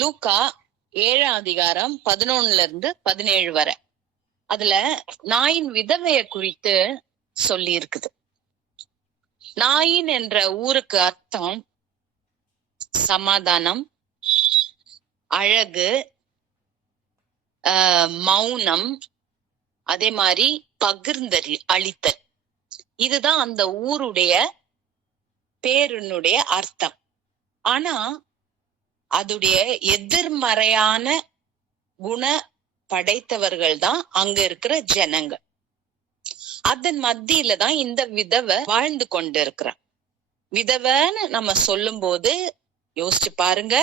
லூக்கா 7 அதிகாரம் 11 to 17 வரை. அதுல நாயின் விதவைய குறித்து சொல்லி இருக்குது. நாயின் என்ற ஊருக்கு அர்த்தம் சமாதானம், அழகு, மௌனம், அதே மாதிரி அளித்தல். இதுதான் அந்த ஊருடைய பேருனுடைய அர்த்தம். ஆனா அதுடைய எதிர்மறையான குண படைத்தவர்கள் தான் அங்க இருக்கிற ஜனங்கள். அதன் மத்தியில தான் இந்த விதவை வாழ்ந்து கொண்டு இருக்கிறான். விதவைன்னு நம்ம சொல்லும் போது யோசிச்சு பாருங்க,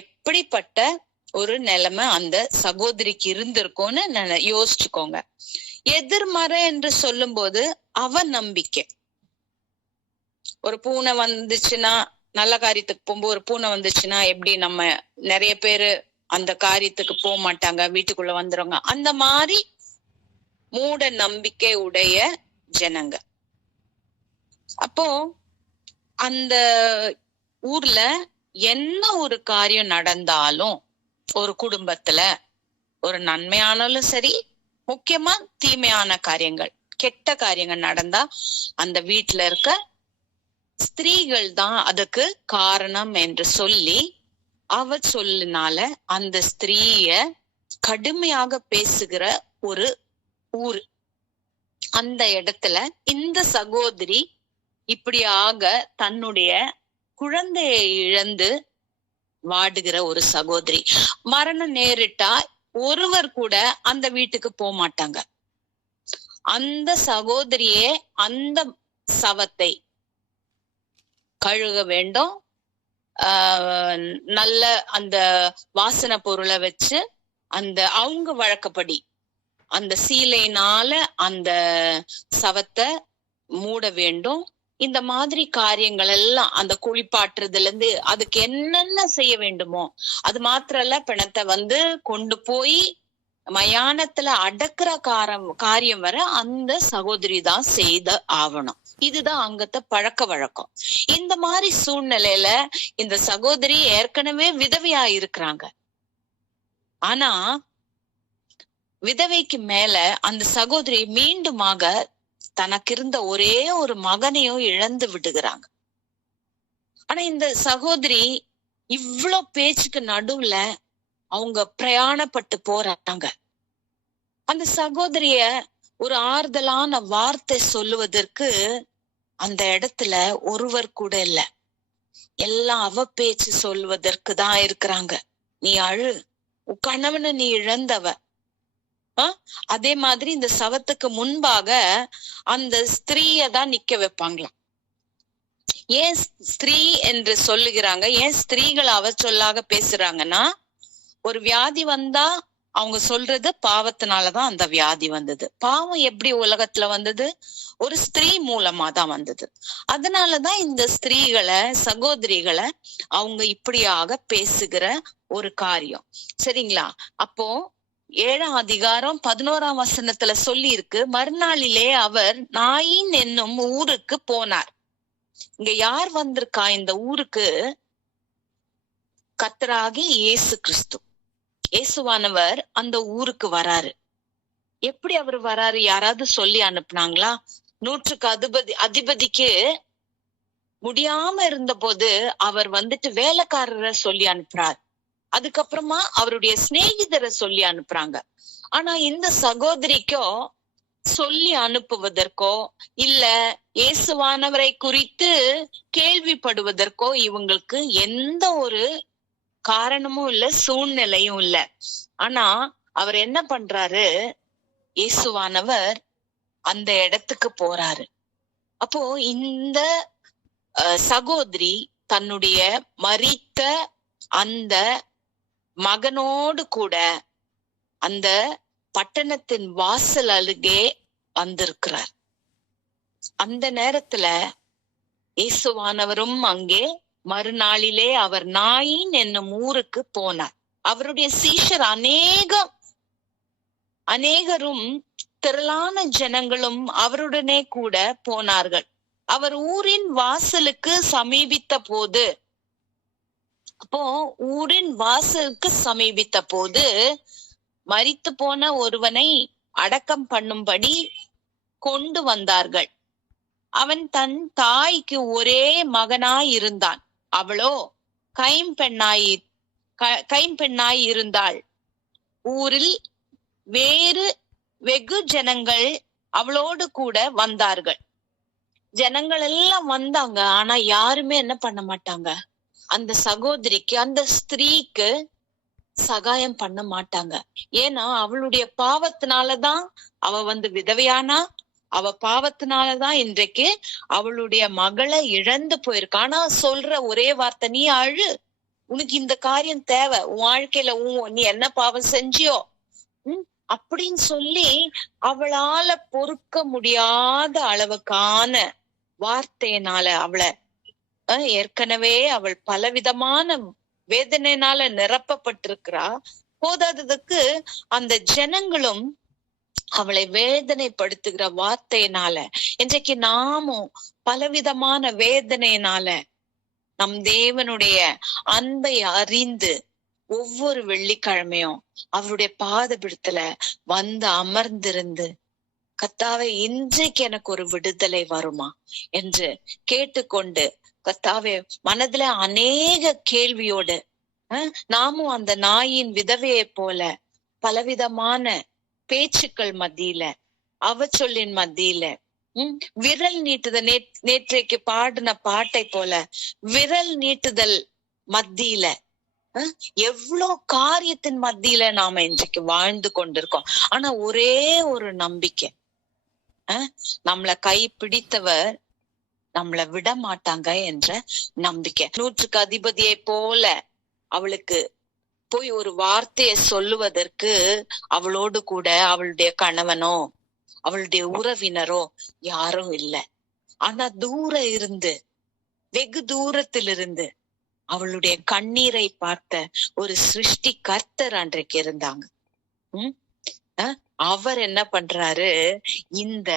எப்படிப்பட்ட ஒரு நிலைமை அந்த சகோதரிக்கு இருந்திருக்கும்னு யோசிச்சுக்கோங்க. எதிர்மறை என்று சொல்லும் போது அவநம்பிக்கை. ஒரு பூனை வந்துச்சுன்னா, நல்ல காரியத்துக்கு போகும்போது ஒரு பூனை வந்துச்சுன்னா எப்படி நம்ம நிறைய பேரு அந்த காரியத்துக்கு போக மாட்டாங்க, வீட்டுக்குள்ள வந்துருவாங்க. அந்த மாதிரி மூட நம்பிக்கை உடைய ஜனங்க. அப்போ அந்த ஊர்ல என்ன ஒரு காரியம் நடந்தாலும், ஒரு குடும்பத்துல ஒரு நன்மையானாலும் சரி, முக்கியமா தீமையான காரியங்கள், கெட்ட காரியங்கள் நடந்தா அந்த வீட்டுல இருக்க ஸ்திரீகள் தான் அதுக்கு காரணம் என்று சொல்லி அவர் சொல்லினால அந்த ஸ்திரீய கடுமையாக பேசுகிற ஒரு ஊர். அந்த இடத்துல இந்த சகோதரி இப்படியாக தன்னுடைய குழந்தையை இழந்து வாடுகிற ஒரு சகோதரி. மரணம் நேரிட்டா ஒருவர் கூட அந்த வீட்டுக்கு போக மாட்டாங்க. அந்த சகோதரியே அந்த சவத்தை கழுக வேண்டும், நல்ல அந்த வாசனை பொருளை வச்சு அந்த அவங்க வழக்கப்படி அந்த சீலையினால அந்த சவத்தை மூட வேண்டும். இந்த மாதிரி காரியங்கள் எல்லாம், அந்த குளிப்பாட்டுறதுல இருந்து அதுக்கு என்னென்ன செய்ய வேண்டுமோ, அது மாத்திரல்ல, பிணத்தை கொண்டு போய் மயானத்துல அடக்குற காரியம் வர அந்த சகோதரி தான் செய்த ஆவணும். இதுதான் அங்கத்த பழக்க வழக்கம். இந்த மாதிரி சூழ்நிலையில இந்த சகோதரி ஏற்கனவே விதவையா இருக்கிறாங்க. ஆனா விதவைக்கு மேல அந்த சகோதரி மீண்டுமாக தனக்கு இருந்த ஒரே ஒரு மகனையும் இழந்து விடுகிறாங்க. ஆனா இந்த சகோதரி இவ்வளவு பேச்சுக்கு நடுவுல அவங்க பிரயாணப்பட்டு போறாங்க. அந்த சகோதரிய ஒரு ஆறுதலான வார்த்தை சொல்லுவதற்கு அந்த இடத்துல ஒருவர் கூட இல்ல. எல்லாம் அவ பேச்சு சொல்வதற்கு தான் இருக்கிறாங்க. நீ அழு, உன் கணவனை நீ இழந்தவ. அதே மாதிரி இந்த சவத்துக்கு முன்பாக அந்த ஸ்திரீய தான் நிக்க வைப்பாங்களாம். ஏன் ஸ்திரீ என்று சொல்லுகிறாங்க? ஏன் ஸ்திரீகள் அவ சொல்லாக பேசுறாங்கன்னா, ஒரு வியாதி வந்தா அவங்க சொல்றது பாவத்தினாலதான் அந்த வியாதி வந்தது. பாவம் எப்படி உலகத்துல வந்தது? ஒரு ஸ்திரீ மூலமா தான் வந்தது. அதனாலதான் இந்த ஸ்திரீகளை, சகோதரிகளை அவங்க இப்படியாக பேசுகிற ஒரு காரியம். சரிங்களா? அப்போ 7 அதிகாரம் 11 சொல்லி இருக்கு, மறுநாளிலே அவர் நாயின் என்னும் ஊருக்கு போனார். இங்க யார் வந்திருக்கா இந்த ஊருக்கு? கர்த்தராகிய இயேசு கிறிஸ்து, இயேசுவானவர் அந்த ஊருக்கு வராரு. எப்படி அவர் வராரு? யாராவது சொல்லி அனுப்புனாங்களா? 100க்கு அதிபதிக்கு முடியாம இருந்த போது அவர் வேலைக்காரரை சொல்லி அனுப்புறார். அதுக்கப்புறமா அவருடைய சிநேகிதரை சொல்லி அனுப்புறாங்க. ஆனா இந்த சகோதரிக்கோ சொல்லி அனுப்புவதற்கோ இல்ல இயேசுவானவரை குறித்து கேள்விப்படுவதற்கோ இவங்களுக்கு எந்த ஒரு காரணமும் இல்ல, சூழ்நிலையும் இல்ல. ஆனா அவர் என்ன பண்றாரு? இயேசுவானவர் அந்த இடத்துக்கு போறாரு. அப்போ இந்த சகோதரி தன்னுடைய மரித்த அந்த மகனோடு கூட அந்த பட்டணத்தின் வாசல் அருகே வந்திருக்கிறார். அந்த நேரத்துல இயேசுவானவரும் அங்கே மறுநாளிலே அவர் நாயின் என்னும் ஊருக்கு போனார். அவருடைய சீஷர் அநேகரும் திரளான ஜனங்களும் அவருடனே கூட போனார்கள். அவர் ஊரின் வாசலுக்கு சமீபித்த போது அப்போ ஊரின் வாசலுக்கு சமீபித்த போது மரித்து போன ஒருவனை அடக்கம் பண்ணும்படி கொண்டு வந்தார்கள். அவன் தன் தாய்க்கு ஒரே மகனாய் இருந்தான். அவளோ கைம்பெண்ணாய் இருந்தாள். ஊரில் வேறு வெகு ஜனங்கள் அவளோடு கூட வந்தார்கள். ஜனங்கள் எல்லாம் வந்தாங்க. ஆனா யாருமே என்ன பண்ண மாட்டாங்க, அந்த சகோதரிக்கு, அந்த ஸ்திரீக்கு சகாயம் பண்ண மாட்டாங்க. ஏன்னா அவளுடைய பாவத்தினாலதான் அவ விதவையானா. அவ பாவத்தினாலதான் இன்றைக்கு அவளுடைய மகளை இழந்து போயிருக்கா. ஆனா சொல்ற ஒரே வார்த்தை, நீ அழு, உனக்கு இந்த காரியம் தேவை, உன் வாழ்க்கையில நீ என்ன பாவம் செஞ்சியோ அப்படின்னு சொல்லி அவளால பொறுக்க முடியாத அளவுக்கான வார்த்தையினால அவளை ஏற்கனவே அவள் பலவிதமான வேதனையினால நிரப்பப்பட்டிருக்கிறா. போதாததுக்கு அந்த ஜனங்களும் அவளை வேதனைப்படுத்துகிற வார்த்தையினால, இன்றைக்கு நாமும் பலவிதமான வேதனையினால நம் தேவனுடைய அன்பை அறிந்து ஒவ்வொரு வெள்ளிக்கிழமையும் அவருடைய பாதபிடத்துல வந்து அமர்ந்திருந்து, கர்த்தாவே இன்றைக்கு எனக்கு ஒரு விடுதலை வருமா என்று கேட்டுக்கொண்டு, கர்த்தாவே மனதுல அநேக கேள்வியோடு நாமும் அந்த நாயின் விதவையை போல பலவிதமான பேச்சுக்கள் மத்தியில, அவச்சொல்லின் மத்தியில, விரல் நீட்டுதல், நேற்றைக்கு பாடின பாட்டை போல விரல் நீட்டுதல் மத்தியில, எவ்வளோ காரியத்தின் மத்தியில நாம இன்றைக்கு வாழ்ந்து கொண்டிருக்கோம். ஆனா ஒரே ஒரு நம்பிக்கை, நம்மளை கை பிடித்தவர் நம்மளை விட மாட்டாங்க என்ற நம்பிக்கை. 100க்கு அதிபதியை போல அவளுக்கு போய் ஒரு வார்த்தையை சொல்லுவதற்கு அவளோடு கூட அவளுடைய கணவனோ அவளுடைய உறவினரோ யாரும் இல்லை. ஆனா வெகு தூரத்திலிருந்து அவளுடைய கண்ணீரை பார்த்த ஒரு சிருஷ்டி கர்த்தர் அன்றைக்கு இருந்தாங்க. அவர் என்ன பண்றாரு, இந்த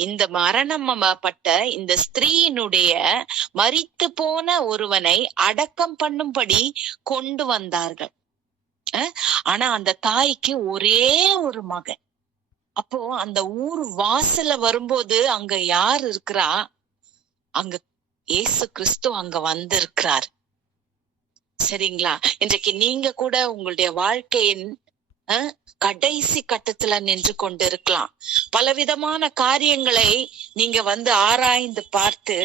இந்த மரணப்பட்ட இந்த ஸ்திரீயினுடைய மரித்து போன ஒருவனை அடக்கம் பண்ணும்படி கொண்டு வந்தார்கள். ஆனா அந்த தாய்க்கு ஒரே ஒரு மகன். அப்போ அந்த ஊர் வாசல்ல வரும்போது அங்க யார் இருக்கிறா? அங்க இயேசு கிறிஸ்து அங்க வந்திருக்கிறார். சரிங்களா? இன்றைக்கு நீங்க கூட உங்களுடைய வாழ்க்கையின் கடைசி கட்டத்துல நின்று கொண்டு இருக்கலாம். பலவிதமான காரியங்களை நீங்க ஆராய்ந்து பார்த்து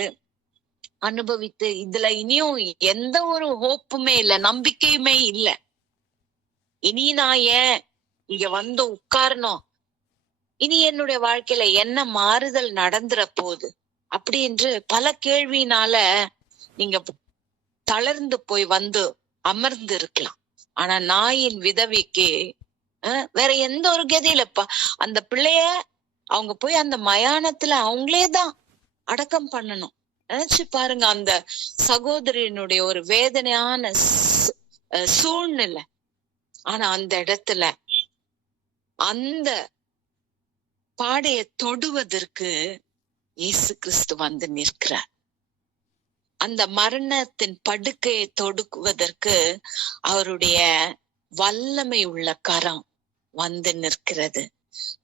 அனுபவித்து, இதுல இனியும் எந்த ஒரு ஹோப்புமே இல்லை, நம்பிக்கையுமே இல்லை. இனி நான் ஏன் இங்க உட்காரணும், இனி என்னுடைய வாழ்க்கையில என்ன மாறுதல் நடந்துற போகுது அப்படி என்று பல கேள்வினால நீங்க தளர்ந்து போய் அமர்ந்து இருக்கலாம். ஆனா நாயின் விதவிக்கு வேற எந்த ஒரு கதியிலப்பா, அந்த பிள்ளைய அவங்க போய் அந்த மயானத்துல அவங்களேதான் அடக்கம் பண்ணணும். நினைச்சு பாருங்க அந்த சகோதரியினுடைய ஒரு வேதனையான சூழ்நிலை. ஆனா அந்த இடத்துல அந்த பாடைய தொடுவதற்கு இயேசு கிறிஸ்து நிற்கிறார். அந்த மரணத்தின் படுக்கையை தொடுக்குவதற்கு அவருடைய வல்லமை உள்ள கரம் நிற்கிறது.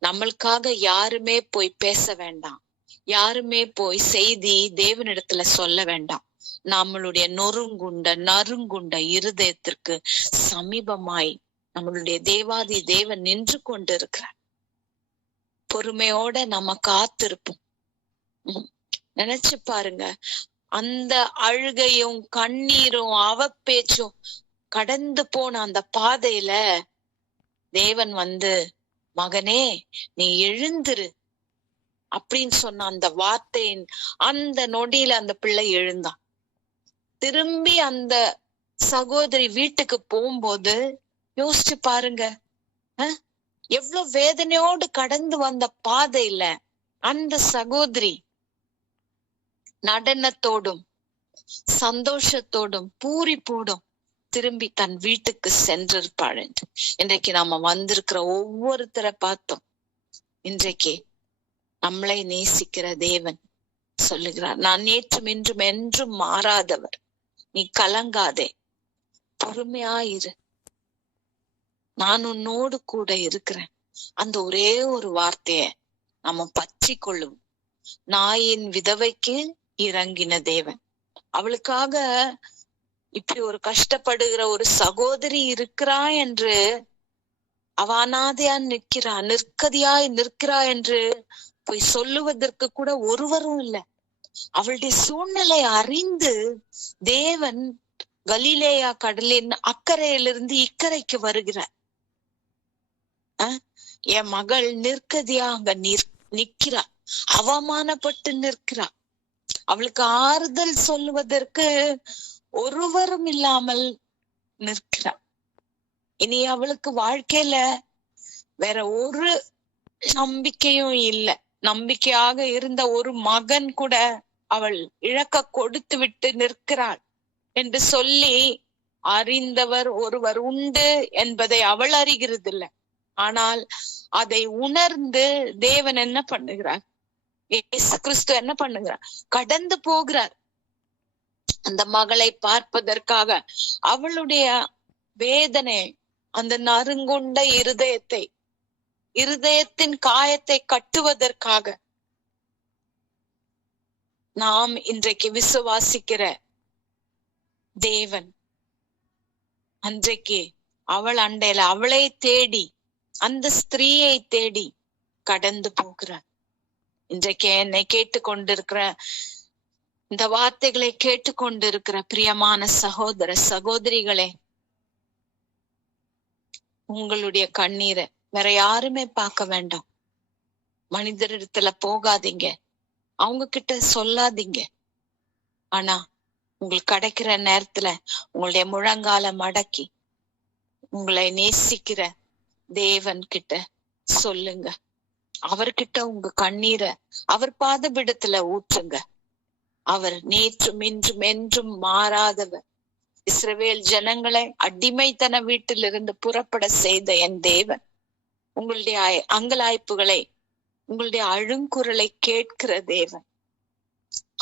நம்மளுக்காக யாருமே போய் பேச வேண்டாம், யாருமே போய் செய்தி தேவனிடத்துல சொல்ல வேண்டாம். நம்மளுடைய நறுங்குண்ட இருதயத்திற்கு சமீபமாய் நம்மளுடைய தேவாதி தேவன் நின்று கொண்டு இருக்கிறார். பொறுமையோட நம்ம காத்திருப்போம். நினைச்சு பாருங்க, அந்த அழுகையும் கண்ணீரும் அவப்பேச்சும் கடந்து போன அந்த பாதையில தேவன் மகனே நீ எழுந்துரு அப்படின்னு சொன்ன அந்த வார்த்தையின் அந்த நொடியில அந்த பிள்ளை எழுந்தான். திரும்பி அந்த சகோதரி வீட்டுக்கு போகும்போது யோசிச்சு பாருங்க, எவ்வளவு வேதனையோடு கடந்து வந்த பாதையில அந்த சகோதரி நடனத்தோடும் சந்தோஷத்தோடும் பூரிப்போடும் திரும்பி தன் வீட்டுக்கு சென்றிருப்பாள் என்று. இன்றைக்கு நாம வந்திருக்கிற ஒவ்வொருத்தரை பார்த்தோம். இன்றைக்கு நம்மளை நேசிக்கிற தேவன் சொல்லுகிறார். நான் நேற்றும் இன்றும் என்றும் மாறாதவர், நீ கலங்காதே, பொறுமையாயிரு, நான் உன்னோடு கூட இருக்கிறேன். அந்த ஒரே ஒரு வார்த்தைய நம்ம பற்றி கொள்ளும். நாயின் விதவைக்கு இறங்கின தேவன். அவளுக்காக இப்படி ஒரு கஷ்டப்படுகிற ஒரு சகோதரி இருக்கிறா என்று, அவ அனாதையா நிற்கிறா, நிற்கதியாய் நிற்கிறா என்று போய் சொல்லுவதற்கு கூட ஒருவரும் இல்லை. அவளுடைய சூழ்நிலை அறிந்து தேவன் கலிலேயா கடலின் அக்கறையிலிருந்து இக்கரைக்கு வருகிறார். என் மகள் நிற்கதியா அங்க நிற்கிறா, அவமானப்பட்டு நிற்கிறா. அவளுக்கு ஆறுதல் சொல்லுவதற்கு ஒருவரும் இல்லாமல் நிற்கிறா. இனி அவளுக்கு வாழ்க்கையில வேற ஒரு நம்பிக்கையும் இல்லை. நம்பிக்கையாக இருந்த ஒரு மகன் கூட அவள் இழக்க கொடுத்து விட்டு நிற்கிறாள் என்று சொல்லி அறிந்தவர் ஒருவர் உண்டு என்பதை அவள் அறிகிறது. ஆனால் அதை உணர்ந்து தேவன் என்ன பண்ணுகிறார்? இயேசு கிறிஸ்து என்ன பண்ணுகிறார்? கடந்து போகிறார் அந்த மகளை பார்ப்பதற்காக. அவளுடைய வேதனை, அந்த நறுங்குண்ட இருதயத்தின் காயத்தை கட்டுவதற்காக நாம் இன்றைக்கு விசுவாசிக்கிற தேவன் அன்றைக்கு அவள் அண்டையில அவளை தேடி, அந்த ஸ்திரீயை தேடி கடந்து போகிறார். இன்றைக்கு என்னை கேட்டுக்கொண்டிருக்கிற, இந்த வார்த்தைகளை கேட்டுக்கொண்டிருக்கிற பிரியமான சகோதர சகோதரிகளே, உங்களுடைய கண்ணீரை வேற யாருமே பார்க்க வேண்டாம். மனிதரிடத்துல போகாதீங்க, அவங்க கிட்ட சொல்லாதீங்க. ஆனா உங்களுக்கு கிடைக்கிற நேரத்துல உங்களுடைய முழங்கால மடக்கி உங்களை நேசிக்கிற தேவன் கிட்ட சொல்லுங்க. அவர்கிட்ட உங்க கண்ணீரை அவர் பாதபிடத்துல ஊற்றுங்க. அவர் நேற்றும் இன்றும் என்றும் மாறாதவர். இஸ்ரவேல் ஜனங்களை அடிமைத்தன வீட்டிலிருந்து புறப்பட செய்த என் தேவன் உங்களுடைய அங்கலாய்ப்புகளை, உங்களுடைய அழுங்குரலை கேட்கிற தேவன்.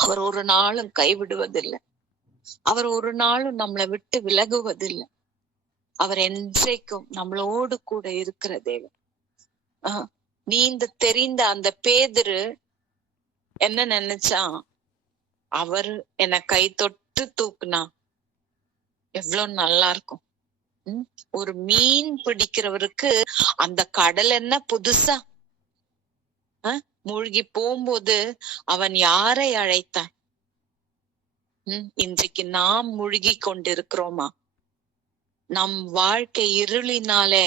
அவர் ஒரு நாளும் கைவிடுவதில்லை. அவர் ஒரு நாளும் நம்மளை விட்டு விலகுவதில்லை. அவர் என்றைக்கும் நம்மளோடு கூட இருக்கிற தேவன். நீந்த தெரிந்த அந்த பேதுரு என்ன நினைச்சான்? அவர் என்னை கை தொட்டு தூக்குனா எவ்வளவு நல்லா இருக்கும். ஒரு மீன் பிடிக்கிறவருக்கு அந்த கடல் என்ன புதுசா? மூழ்கி போகும்போது அவன் யாரை அழைத்தான்? இன்றைக்கு நாம் மூழ்கி கொண்டிருக்கிறோமா? நம் வாழ்க்கை இருளினாலே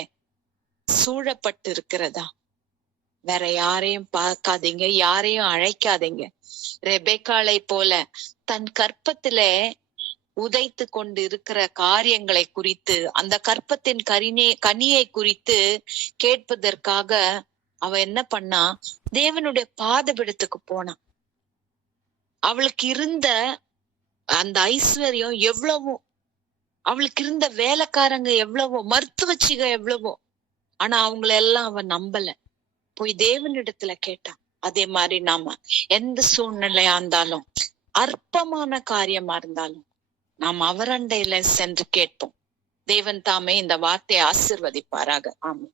சூழப்பட்டு இருக்கிறதா? வேற யாரையும் பார்க்காதீங்க, யாரையும் அழைக்காதீங்க. ரெபெக்காளை போல தன் கற்பத்திலே உதைத்து கொண்டு இருக்கிற காரியங்களை குறித்து, அந்த கற்பத்தின் கனியை குறித்து கேட்பதற்காக அவ என்ன பண்ணா? தேவனுடைய பாதபிடத்துக்கு போனான். அவளுக்கு இருந்த அந்த ஐஸ்வர்யம் எவ்வளவோ, அவளுக்கு இருந்த வேலைக்காரங்க எவ்வளவோ, மருத்துவச்சிக எவ்வளவோ, ஆனா அவங்களெல்லாம் அவ நம்பல. போய் தேவனிடத்துல கேட்டான். அதே மாதிரி நாம எந்த சூழ்நிலையா இருந்தாலும், அற்பமான காரியமா இருந்தாலும், நாம் அவரண்டையில சென்று கேட்போம். தேவன் தாமே இந்த வார்த்தையை ஆசீர்வதிப்பாராக. ஆமென்.